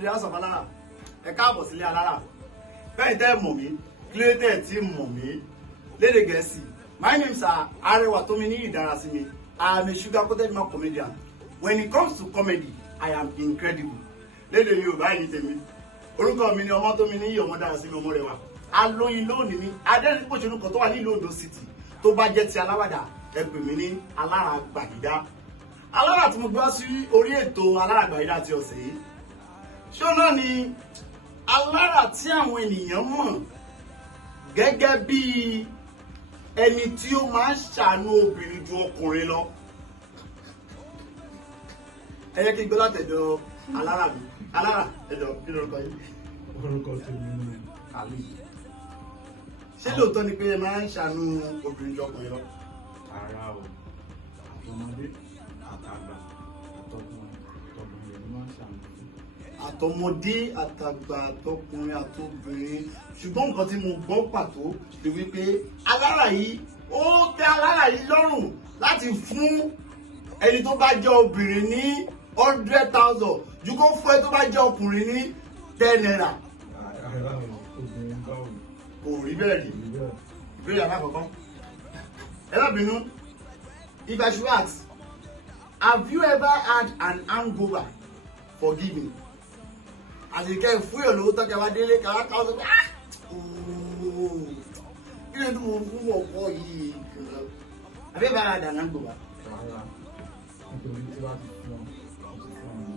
to the House of Alara. Ẹ káàbọ̀ sílé Alara. Bẹ́ẹ̀ tẹ́ mọ̀ mí, kílé tẹ́ tí mọ̀ mí. Lédè Gẹ̀ẹ́sì. My name is Arewatomi Idarasimi. I am a sugar-coated man comedian. When it comes to comedy, I am incredible. Lédè Yorùbá yìí tèmi. Orúkọ mi ni Ọmọ́tómi Ọmọdárasimi Ọmọrẹwà. Alóyin lónìí ni adẹ́rìn-pòṣónú kan tó wà nílùú Ondo City. Tó bá jẹ́ ti aláwàdà, ẹ pè mí ní Alára Gbàgídá. Alára tí mo gbé wá sí orí ètò Alára Gbàgídá ti ọ̀sẹ̀ yìí. Ṣé o náà ni Alára tí àwọn ènìyàn mọ̀ gẹ́gẹ́ bí ẹni tí ó máa ń ṣàánú obìnrin ju ọkùnrin lọ? Ẹ yẹ kí n gbé látẹ̀dọ̀ Alára mi. Alára, ẹ̀dọ̀ kí lórúkọ yìí? Orúkọ tèmi ni Khalid. Ṣé lóòótọ́ ni pé ẹ máa ń ṣàánú obìnrin ju ọkùnrin lọ? ara o, àtọmọdé, àtàgbà, àtọkùnrin, àtọkùnrin ló máa ń ṣàmì. Àtọmọdé, àtàgbà, àtọkùnrin, àtobìnrin. Ṣùgbọ́n nǹkan tí mo gbọ́ pàtó ni wípé Alára yìí ó tẹ́ Alára yìí lọ́rùn láti fún ẹni tó bá jẹ́ obìnrin ní 100,000 ju kó fún ẹ tó bá jẹ́ ọkùnrin ní 10 naira. Ara o, obìnrin báwo? Kò rí bẹ́ẹ̀ rí. Ìbéèrè alákọ̀ọ́kọ́. Ẹ má bínú. If I should ask, have you ever had an hangover for giving? Àṣìkẹ́ fún èlò owó tọ́jà wá délé káwá káwá sọ pé kí ló dún mo fún ọ̀pọ̀ yìí? Have you ever had an hangover? Rárá, nítorí tí wàá ti fún ọ, ó ti fún ọ ní.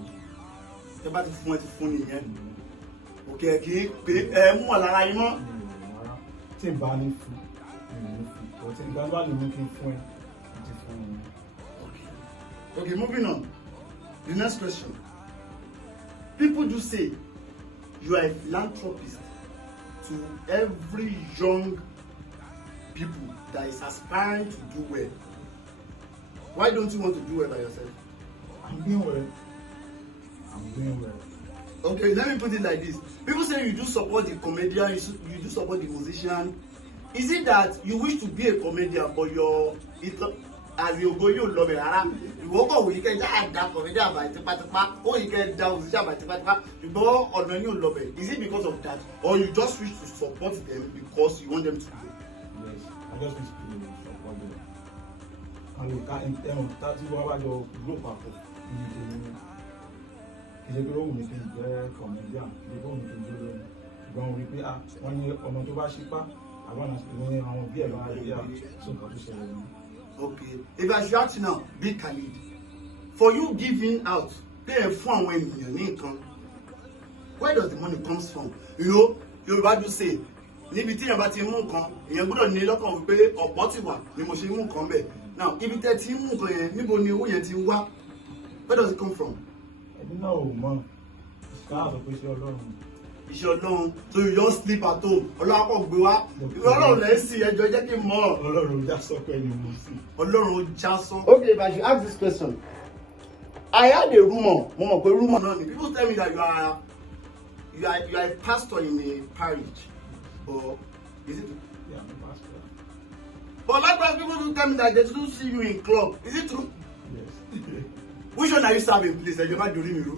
Tẹ́ bá ti fún ẹ ti fún nìyẹn. Òkè kì í pé ẹ mú ọ̀lára yín mọ́. Rárá, tí n bá ní fún, mi ò ní fún. Ọ̀ tí n bá lè mú kí n fún ẹ, ó ti fún ọ ní. Okay, moving on. The next question. People do say you are a philanthropist to every young people that is aspiring to do well. Why don't you want to do well by yourself? I'm doing well. I'm doing well. Okay, let me put it like this. People say you do support the comedian, you do support the musician. Is it that you wish to be a comedian but as you go you love it? You go we can that comedian by tipatipa, or you can down musician by tipatipa, you go on when you love it. Is it because of that, or you just wish to support them because you want them to grow? Yes, I just wish to support them. And we can that's why you grow papọ̀. Kì í ṣe pé ó wù mí kí n jẹ́ comedian, kì í ṣe pé ó wù mí kí n jẹ́ olórin. Ṣùgbọ́n mo rí pé wọ́n ní ọmọ tó bá ṣípá, àwọn ní àwọn òbí ẹ̀ máa rí sókàn tó ṣẹlẹ̀ ní. Okay, if I should ask you now, Big Khalid, for you giving out, pay a fún àwọn ènìyàn ní nǹkan, where does the money comes from? You know, Yorùbá do say, níbi tí èèyàn bá ti mú nǹkan, èèyàn gbọ́dọ̀ ní lọ́kàn wípé ọ̀pọ̀ ti wà ni mo ṣe mú nǹkan bẹ́ẹ̀. Now, ibi tẹ́ ti mú nǹkan yẹn, níbo ni owó yẹn ti wá? Where does it come from? Ẹbí náà ò mọ̀, ìṣúná àtọ̀ pé ṣé Ọlọ́run. Iṣẹ́ Ọlọ́run, so you just sleep at home, Ọlọ́run kò gbé wá. Ọlọ́run lẹ́ sí ẹjọ́ jẹ́ kí n mọ̀. Ọlọ́run já sọ pé ni mo sì. Ọlọ́run já sọ. Okay, if I should ask this question, I had a rumor, mo mọ̀ pé rumor náà ni. People tell me that you are a pastor in a parish, or is it? Yeah, I'm a pastor. But likewise, people do tell me that they don't see you in club. Is it true? Yes. Which one are you serving, please? You're not doing me.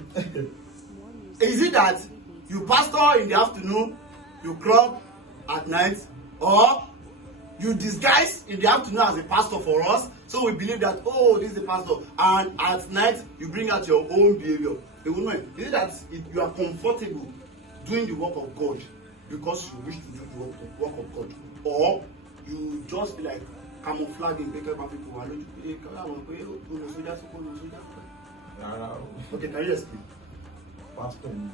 Is it that you pastor in the afternoon, you club at night, or you disguise in the afternoon as a pastor for us, so we believe that, oh, this is the pastor, and at night you bring out your own behavior? Is it that you are comfortable doing the work of God because you wish to do the work of God, or you just be like camouflaging people are okay, can you explain? Pastor ni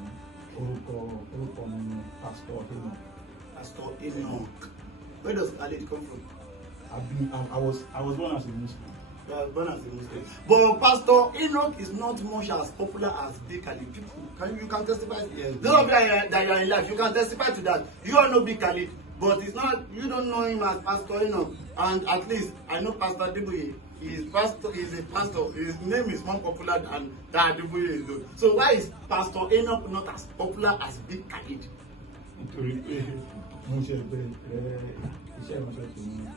orúkọ mi ni Pastor Enoch. Pastor Enoch. Where does Khalid come from? I was born as a Muslim. You are born as a Muslim. But Pastor Enoch is not much as popular as Big Khalid. People, you can testify. Yes. Those of you that you are in life, you can testify to that. You all know Big Khalid, but it's not. You don't know him as Pastor Enoch. And at least I know Pastor Dibuye. He's a pastor. His name is more popular than that Dibuye is. So why is Pastor Enoch not as popular as Big Khalid? Nítorí pé mo ṣe bẹ̀rẹ̀ iṣẹ́ ìránṣẹ́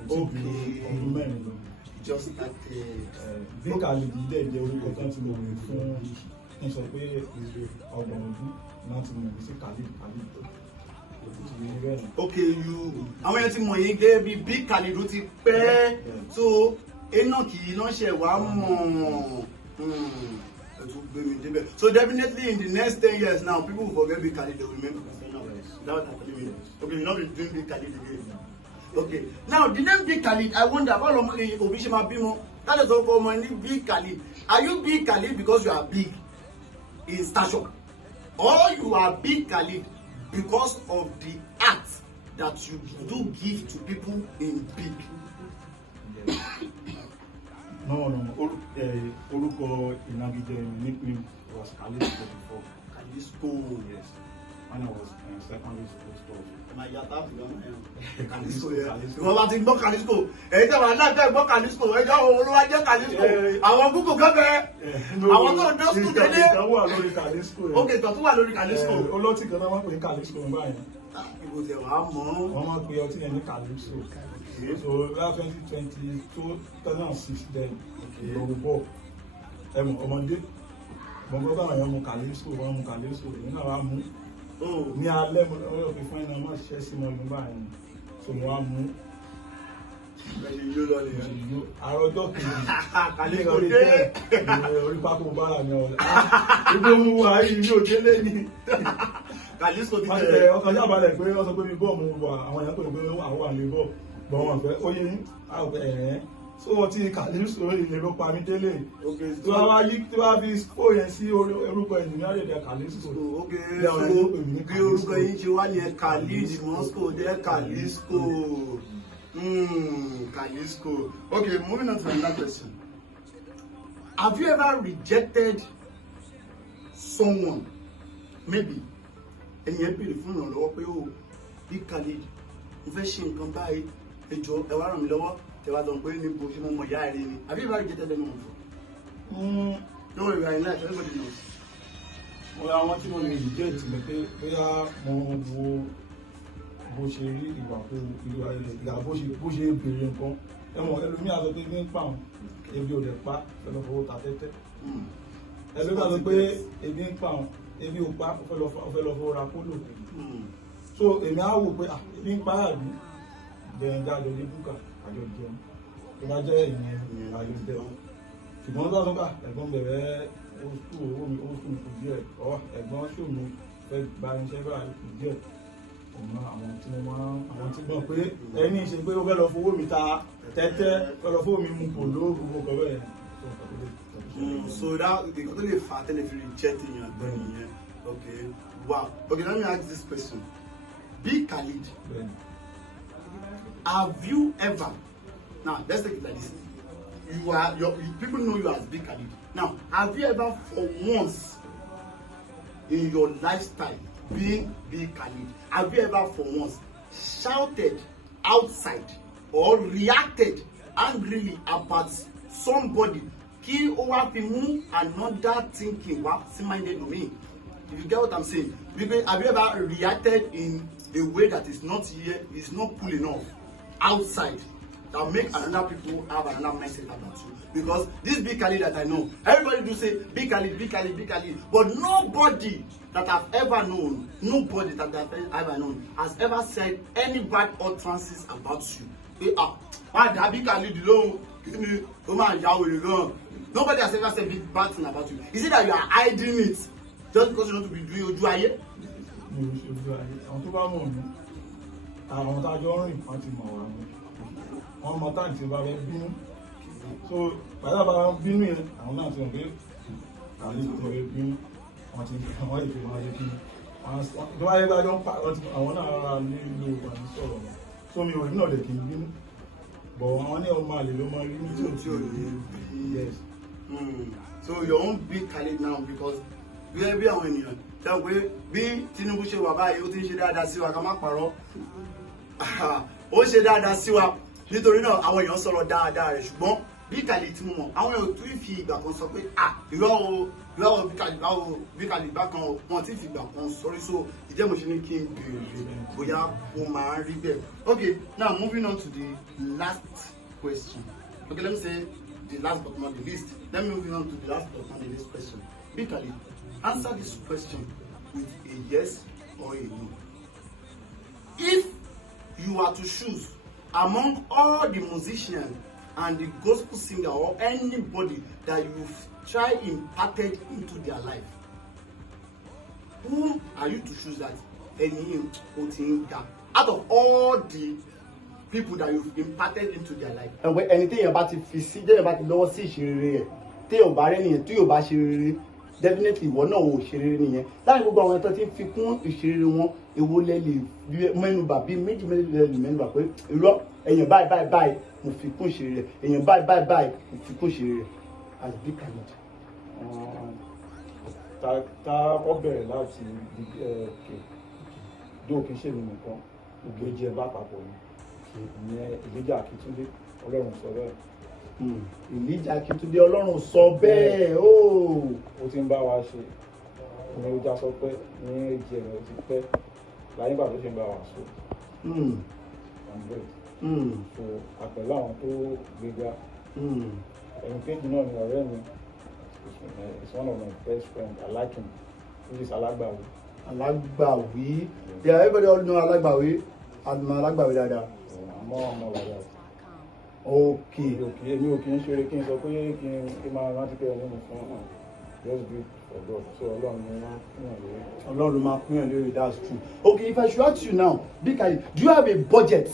tó ní ọdún mẹ́rin lọ. Just started. Big Khalid ilé ìjẹ́ orúkọ tó ti lò wí fún kí n sọ pé ọgbọ̀n ọdún náà ti mọ̀ sí khalid okay àwọn èèyàn ti mọ̀ yín gẹ́gẹ́ bí Big Khalid ti pẹ́ so enoch yìí náà ṣe wá mọ̀ so definitely in the next 10 years now people will forget Big Khalid, they will remember that what I'm telling you. Okay, you're not doing Big Khalid again. Okay, now the name Big Khalid, I wonder about Obishima Bimo. That is all common. Big Khalid. Are you Big Khalid because you are big in stature, or you are Big Khalid because of the act that you do give to people in big? No. Orúkọ ìnagijẹ nickname was Khalid before. Khalid, yes. When I was in secondary school. My yata Khalid, wọ́n bá ti gbọ́ Khalid, èyí tẹ́ wà náà tẹ́ gbọ́ Khalid, ẹjọ́ olúwa jẹ́ Khalid, àwọn Google gẹ́gẹ́, àwọn tó ń dán school dédé. Ìtàn wà lórí Khalid. Okay, ìtàn tó wà lórí Khalid. Olóòtú kan náà wọ́n pè ní Khalid báyìí. Ìbò tẹ̀ wá mọ́. Wọ́n máa pe ọtí yẹn ní Khalid. So that 2006 then Yorùbá ọmọdé gbọ̀ngbọ̀n báwọn èèyàn mú Khalid wọ́n mú Khalid nínú àwọn amú ní alẹ́ mo lọ́wọ́ pé fún iná máa ṣiṣẹ́ sí ọdún báyìí so mo wá mú àròjọ́ kejì orí pápó bára mi ọ̀la ibi ó mú wa yìí yóò délé ní ọkàn jábàlẹ̀ pé wọ́n sọ pé mi bọ́ọ̀ mo wà àwọn èèyàn pè pé àwọn wà ní bọ́ọ̀ bọ̀ wọ́n fẹ́ ó yé ẹ̀rẹ́ so wọ́n ti Khalid ìyẹn ló pa mí délé tí wọ́n wá yí tí wọ́n fi ó yẹn sí orúkọ ènìyàn àdèdè Khalid bí orúkọ yìí ṣe wá ní ẹ Khalid Moscow jẹ́ Khalid. Okay, moving on to another question. Have you ever rejected someone? Maybe ẹni ẹ bèrè fún ìrànlọ́wọ́ pé ó Big Khalid mo fẹ́ ṣe nǹkan báyìí ẹ jọ̀ọ́ ẹ wá ràn mí lọ́wọ́ tẹ wá dán pé níbo ṣe mo mọ ìyá rẹ ni. Have you ever rejected anyone before? Don't worry, we are in life, everybody knows. Mo ra àwọn tí mo lè reject mi pé bóyá mo wo bó ṣe rí ìwà tó ìwà bó ṣe bèrè nǹkan ẹ̀wọ̀n ẹlòmíà sọ pé ní ń pa òun ebi ò dẹ̀ pa fẹ́ lọ fowó ta tẹ́tẹ́ ẹlòmíà sọ pé ebi ń pa òun ebi ò pa fẹ́ lọ fowó ra kólò so èmi á wò pé ebi ń pa àbí bẹ̀rẹ̀ jáde ní búkà àjọ jẹun tó bá jẹ́ ìyẹn àjọ jẹun ṣùgbọ́n tó bá sọ pé ẹ̀gbọ́n bẹ̀rẹ̀ owó mi kù díẹ̀ ẹ̀gbọ́n ṣò mi fẹ́ gba iṣẹ́ báyìí kù díẹ̀ àwọn tí gbọ́n pé ẹni ṣe pé ó fẹ́ lọ fowó mi ta tẹ́tẹ́ fẹ́ lọ fowó mi mú kò lóògùn gbogbo bẹ́ẹ̀. So that the only fact if you reject your brain, okay, wow. Okay, let me ask this question. Big Khalid, have you ever, now let's take it like this, people know you as Big Khalid. Now, have you ever for once in your lifestyle being Big Khalid, have you ever for once shouted outside or reacted angrily about somebody kí ó wá fi mú another thinking wá sí minded to me? If you get what I'm saying, because have you ever reacted in a way that is not cool enough outside that make another people have another mindset about you? Because this Big Khalid that I know, everybody do say Big Khalid, Big Khalid, Big Khalid, but nobody that I've ever known, has ever said any bad utterances about you. Big Khalid alone, nobody has ever said big bad thing about you. Is it that you are hiding it just because you want to be doing ojú ayé? Àwọn tó bá mọ̀ mí, àwọn tá a jọ rìn wọ́n ti mọ̀ wá mí. Wọ́n mọ táǹtì tí ó bá fẹ́ bínú. So bàtà bá bínú yẹn, àwọn náà ti mọ̀ pé àlè tó fẹ́ bínú. Wọ́n ti àwọn ètò wọn ayé kí tó wáyé bá jọ ń pa àwọn náà rárá nílò ìwà ní sọ̀rọ̀ wọn. So mi ò rí náà lè kí n bínú. But àwọn ní ọmọ àlè ló máa rí ní tí ò ní. Yes. So your own Big Khalid now, because bí àwọn ènìyàn tẹ́ pé bí Tinubu ṣe wà báyìí ó ti ń ṣe dáadáa sí wa ká má parọ́ ó ṣe dáadáa sí wa nítorí náà àwọn èèyàn sọ̀rọ̀ dáadáa rẹ̀ ṣùgbọ́n Big Khalid tí mo mọ̀ àwọn èèyàn tún fi ìgbà kan sọ pé ìrọ̀ Big Khalid bákan wọn ti fi ìgbà kan sọrí so ìjẹ́ mo ṣe ní kí n béèrè bóyá ó máa ń rí bẹ́ẹ̀. Okay, now moving on to the last question. Okay, let me say the last but not the least. Let me move on to the last but not the least question. Big Khalid, answer this question with a yes or a no. If you are to choose among all the musicians and the gospel singer or anybody that you've tried imparted into their life, whom are you to choose that out of all the people that you've imparted into their life? And when anything about it, if you see them about the Lord, see she definitely ìwọ náà ò ṣeré nìyẹn. Láì gbogbo àwọn ẹ̀tọ́ tí ń fi kún ìṣeré wọn, èwo lẹ lè mẹ́nubà bíi méjì lè mẹ́nubà pé irọ́ èèyàn báyìí mo fi kún ìṣeré rẹ̀, èèyàn báyìí mo fi kún ìṣeré rẹ̀ as big Khalid. Ta ọ bẹ̀rẹ̀ láti dó kìí ṣe mi nìkan ìgbéjì ẹ̀bá papọ̀ ni ìyẹn Elijah Akitunde Ọlọ́run sọ bẹ́ẹ̀. Elijah Akitunde Ọlọ́run sọ bẹ́ẹ̀ ó ti ń bá wa ṣe ní ó já sọ pé ní èjì ẹ̀rọ ti pẹ́ láyé ìgbà tó ṣe ń bá wa sọ so àpẹẹrẹ àwọn tó gbéga ẹni kejì náà ni ọ̀rẹ́ mi is one of my best friends. I like him. He is Alagbawi. Alagbawi. Yeah, everybody all know Alagbawi. I'm Alagbawi dáadáa. I'm more like that. Okay. Èmi ò kì í ṣeré kí n sọ pé kí n máa rántí pé ẹni mi fún just do it for God. So Ọlọ́run máa pín yàn lórí. That's true. Okay, if I should ask you now, Big Khalid, do you have a budget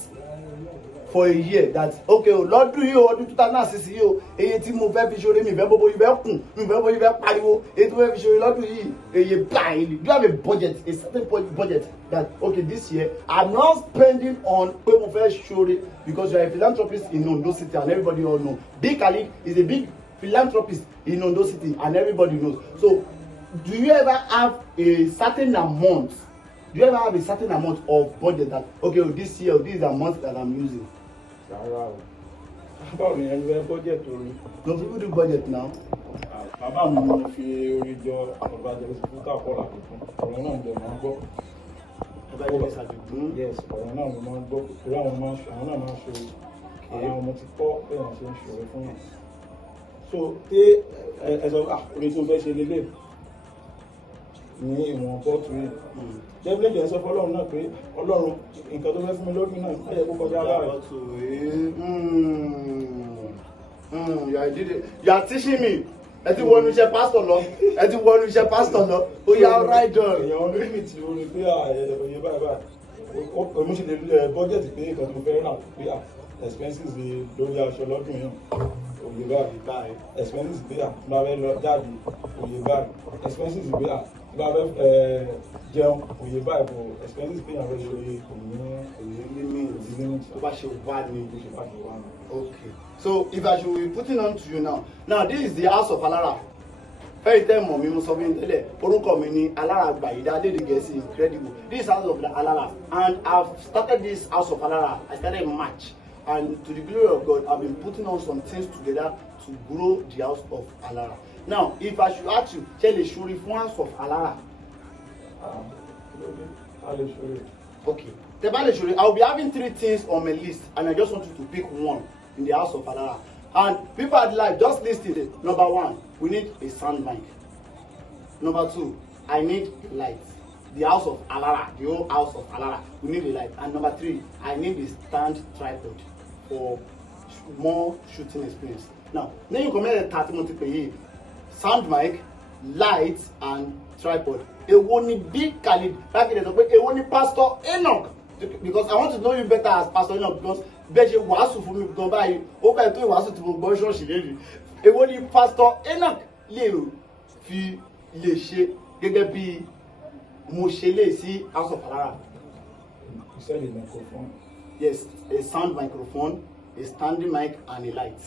for a year that okay lọ́dún yìí ọdún 2006 yìí o èyí tí mo fẹ́ fi ṣoore mi fẹ́ bóbó ibẹ̀ kùn mi fẹ́ bóbó ibẹ̀ pariwo èyí tí mo fẹ́ fi ṣoore lọ́dún yìí èyí báyìí do you have a budget, a certain budget that okay this year I'm not spending on pé mo fẹ́ ṣoore because you are a philanthropist in Ondo City and everybody all know Big Khalid is a big philanthropist in Ondo City and everybody knows. So do you ever have a certain amount of budget that okay this year this is the amount that I'm using? Báwo ni ẹgbẹ́ budget orin? No people do budget now. Bàbá mi mo fi orin jọ ọba jẹ fún káàkọ́lá tuntun ọ̀rọ̀ náà mo máa ń gbọ́. Yes, ọ̀rọ̀ náà mo máa ń gbọ́ torí àwọn náà máa ń ṣe àwọn ọmọ ti kọ́ bẹ́ẹ̀ ṣe ń ṣòro fún yẹn. So tí ẹ sọ orin tó fẹ́ ṣe lélẹ̀ ní ìwọ̀n bọ́ọ̀tù yìí definitely ẹ sọ fún Ọlọ́run náà pé Ọlọ́run nǹkan tó fẹ́ fún mi lórí náà ẹ yẹ kó kọjá láàrin. You are teaching me. Ẹ ti wọnú iṣẹ́ pastor lọ. Ó yá right on. Èèyàn limit orin pé òye báyìí mo ṣe lè budget pé nǹkan tó fẹ́ rà pé expenses lórí aṣọ lọ́dún yẹn òye báyìí expenses pé máa fẹ́ lọ jáde òye báyìí expenses pé máa fẹ́ jẹun òye báyìí kò expenses pé àwọn ìṣòye kò ní limit tó bá ṣe wá ní. Okay. So if I should be putting on to you now this is the House of Alara. Fẹ́ẹ̀ tẹ́ mọ̀ mi mo sọ fún yín tẹ́lẹ̀ orúkọ mi ni Alara Gbayida lédè Gẹ̀ẹ́sì incredible. This is House of Alara and I've started this House of Alara. I started in March and to the glory of God I've been putting on some things together to grow the House of Alara. Now if I should ask you ṣé lè ṣorí fún House of Alara? Okay. Tẹ́ bá lè ṣorí I will be having 3 things on my list and I just want you to pick one in the House of Alara. And people at life just listen. Number 1, we need a sound mic. Number 2, I need lights. The House of Alara, the whole House of Alara, we need a light. And number 3, I need a stand tripod for more shooting experience. Now, then you come here 30 multiple sound mic, lights, and tripod. Èwo ni Big Khalid, back in the day, èwo ni Pastor Enoch. Because I want to know you better as Pastor Enoch because bẹ́ẹ̀ ṣe wàásù fún mi gan báyìí ó fẹ́ tó ìwàásù tí mo gbọ́ ṣọ́ọ̀ṣì lẹ́nu èwo ni Pastor Enoch lè fi lè ṣe gẹ́gẹ́ bí mo ṣe lè sí House of Alara. You said a microphone. Yes, a sound microphone, a standing mic, and a light.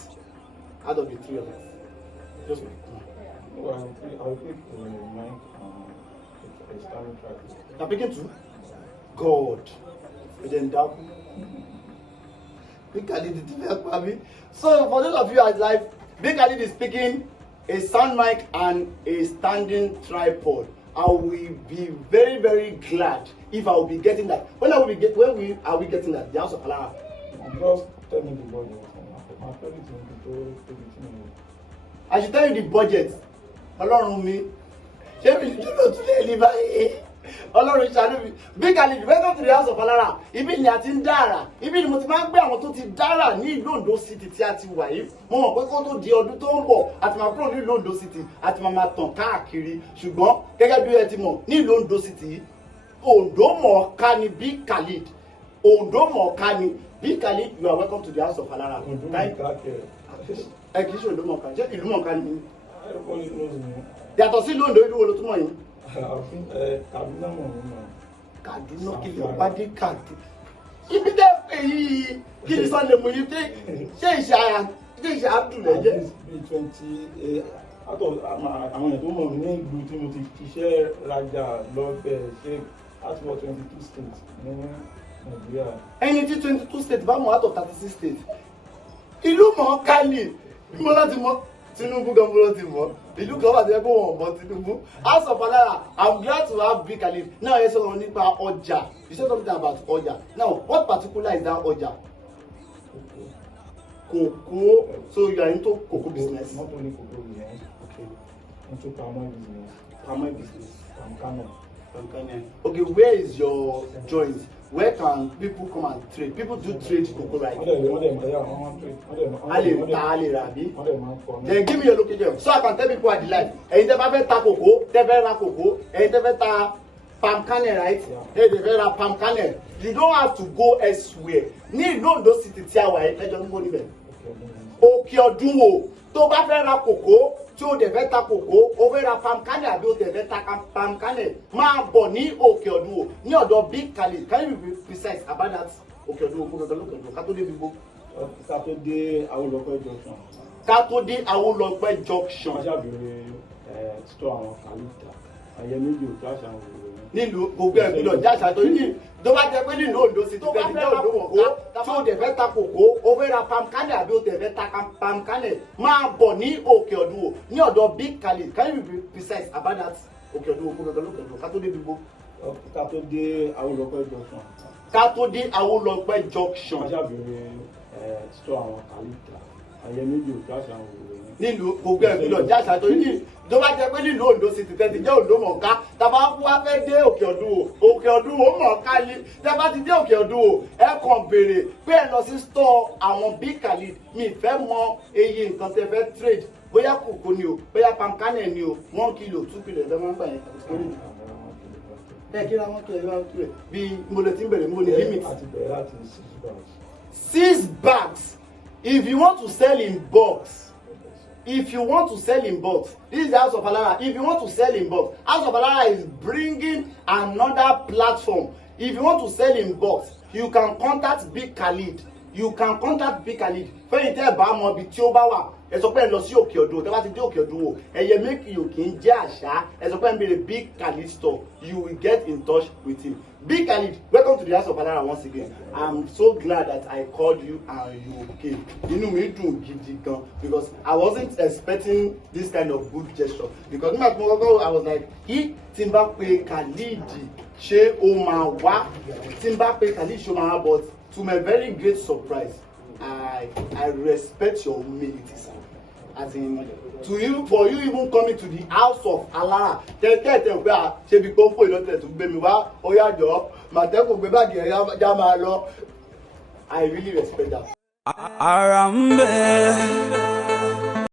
Out of the 3 of us, just pick one. I'll pick a mic and a standing tripod. You're picking 2? God, then that. Big Khalid is so for those of you at live, Big Khalid is picking a sound mic and a standing tripod. I will be very, very glad if I will be getting that. When are we getting that? The House of Alara. Just tell me the budget. I should tell you the budget. Ọlọ́run mi. ṣé mi dúró tún lè ní báyìí ọlọ́run ṣàánú mi bí Khalid welcome to the house of Alara ibi ni a ti ń dára ibi ni mo ti máa ń gbé àwọn tó ti dára ní ìlú Ondo City tí a ti wà yìí mo mọ̀ pé kó tó di ọdún tó ń bọ̀ àti máa kúrò ní ìlú Ondo City àti máa tàn káàkiri ṣùgbọ́n gẹ́gẹ́ bí ẹ ti mọ̀ ní ìlú Ondo City yìí Ondo mọ̀ọ́ká ni bí Khalid Ondo mọ̀ọ́ká ni bí Khalid you are welcome to the house of Alara. Ẹ kì í ṣe Ondo mọ̀ọ́ká ṣé ìlú mọ̀ọ́ká ni. Yàtọ̀ sí ìlú Ondo ìlú wo ló túmọ̀ yìí. Kaduna kí ló bá dé Kaduna ibi tẹ́ pé yìí kí ni sọ́ọ́ lè mú yìí pé ṣé ìṣe àdùnlẹ̀ jẹ́. Àwọn èèyàn tó mọ̀ mí ní ìlú tí mo ti ṣiṣẹ́ rajà lọ́bẹ̀ ṣe láti wọ 22 states ní Nàìjíríà. Ẹni tí 22 states bá mọ̀ out of 36 states ìlú mọ̀ọ́ká ni bí mo láti mọ̀ Tinubu gan bó ti mọ̀ ìlú kan wà tó yẹ kó wọn mọ̀ Tinubu. House of Alara, I'm glad to have big Khalid. Now ẹ sọ̀rọ̀ nípa ọjà. You said something about ọjà. Now what particular is that ọjà? Cocoa. So you are into cocoa business. Not only cocoa business. Okay. Into palm oil business. Palm oil business. Palm kernel. Okay, where is your joint? Where can people come and trade? People do trade cocoa, right? Then give me your location so I can tell people at the live. And if I ta cocoa, they ra cocoa. And if I ta palm kernel, right? They ra palm kernel. You don't have to go elsewhere. Ní ìlú Ondo City tí a wà yìí, ẹ jọ ń bọ̀ níbẹ̀. Òkè Ọdún wo tó bá fẹ́ ra cocoa tí o dẹ̀ fẹ́ ta cocoa o fẹ́ ra palm kernel àbí o dẹ̀ fẹ́ ta palm kernel máa bọ̀ ní Òkè Ọdún wo ní ọ̀dọ̀ Big Khalid. Can you be precise about that? Òkè Ọdún wo kó lọ́dọ̀ lókè Ọdún ká tó dé bíbó. Ká tó dé Awólọ́pẹ́ junction. Ká tó dé Awólọ́pẹ́ junction. Wọ́n ṣàbẹ̀rẹ̀ store àwọn khalid àyẹ̀ méjì ò jáṣà àwọn òwúrọ̀. Nílùú gbogbo ẹ̀ gbọ́dọ̀ jáṣà torí ní tó bá jẹ́ pé nínú Ondo City tẹ̀sí jẹ́ Ondo kòkó tí o dẹ̀ fẹ́ ta kòkó o fẹ́ ra palm kernel àbí o dẹ̀ fẹ́ ta palm kernel máa bọ̀ ní Òkè Ọdún wo ní ọ̀dọ̀ Big Khalid. Can you be precise about that? Òkè Ọdún wo kó lọ́dọ̀ lókè Ọdún ká tó dé bíbó. Ká tó dé Awólọ́pẹ́ junction. Ká tó dé Awólọ́pẹ́ junction. Wọ́n ṣàbẹ̀rẹ̀ store àwọn khalid àyẹ̀ méjì ò jáṣà àwọn òwúrọ̀. Nílùú gbogbo ẹ̀ gbọ́dọ̀ jáṣà torí ní tó bá jẹ́ pé nílùú Ondo City tẹ̀sí jẹ́ Ondo mọ̀ọ́ká tàbá wá fẹ́ dé Òkè Ọdún wo Òkè Ọdún wo mọ̀ọ́ká yìí tẹ́ bá ti dé Òkè Ọdún wo ẹ kàn béèrè pé ẹ lọ sí store àwọn Big Khalid. Mi fẹ́ mọ iye nǹkan tẹ́ fẹ́ trade bóyá kòkó ni o bóyá palm kernel ni o 1 kilo 2 kilo ẹ̀ fẹ́ máa ń gbà yẹn kórè ní. Ẹ kí ra 1 kilo ẹ̀ máa ń kilo bí mo lè ti bẹ̀rẹ̀ mo lè limit. 6 bags if you want to sell in box. If you want to sell in bulk, this is the House of Alara. If you want to sell in bulk, House of Alara is bringing another platform. If you want to sell in bulk, you can contact Big Khalid. You can contact Big Khalid. Fẹ́yìn tẹ́ bá mọ ibi tí ó bá wà. Ẹ sọ pé ẹ lọ sí Òkè Ọdún. Tẹ́ bá ti dé Òkè Ọdún wò. Ẹyẹ méjì yóò kì í jẹ́ àṣà. Ẹ sọ pé ẹ ń béèrè Big Khalid store. You will get in touch with him. Big Khalid, welcome to the House of Alara once again. I'm so glad that I called you and you came. Inú mi dùn gidi gan because I wasn't expecting this kind of good gesture. Because nígbà tí mo kọ́kọ́ I was like, kí tí n bá pe Khalid ṣé ó máa wá? Tí n bá pe Khalid ṣé ó máa wá? But to my very great surprise, I respect your humility, sir. As in, to you, for you even coming to the House of Alara, tẹ́tẹ́ pé a ṣe bí kóńpó ìlọ́tẹ̀ tó gbé mi wá ó yàjọ́ màtẹ́kùn gbé báàgì ẹ̀ já máa lọ. I really respect that. Arambe.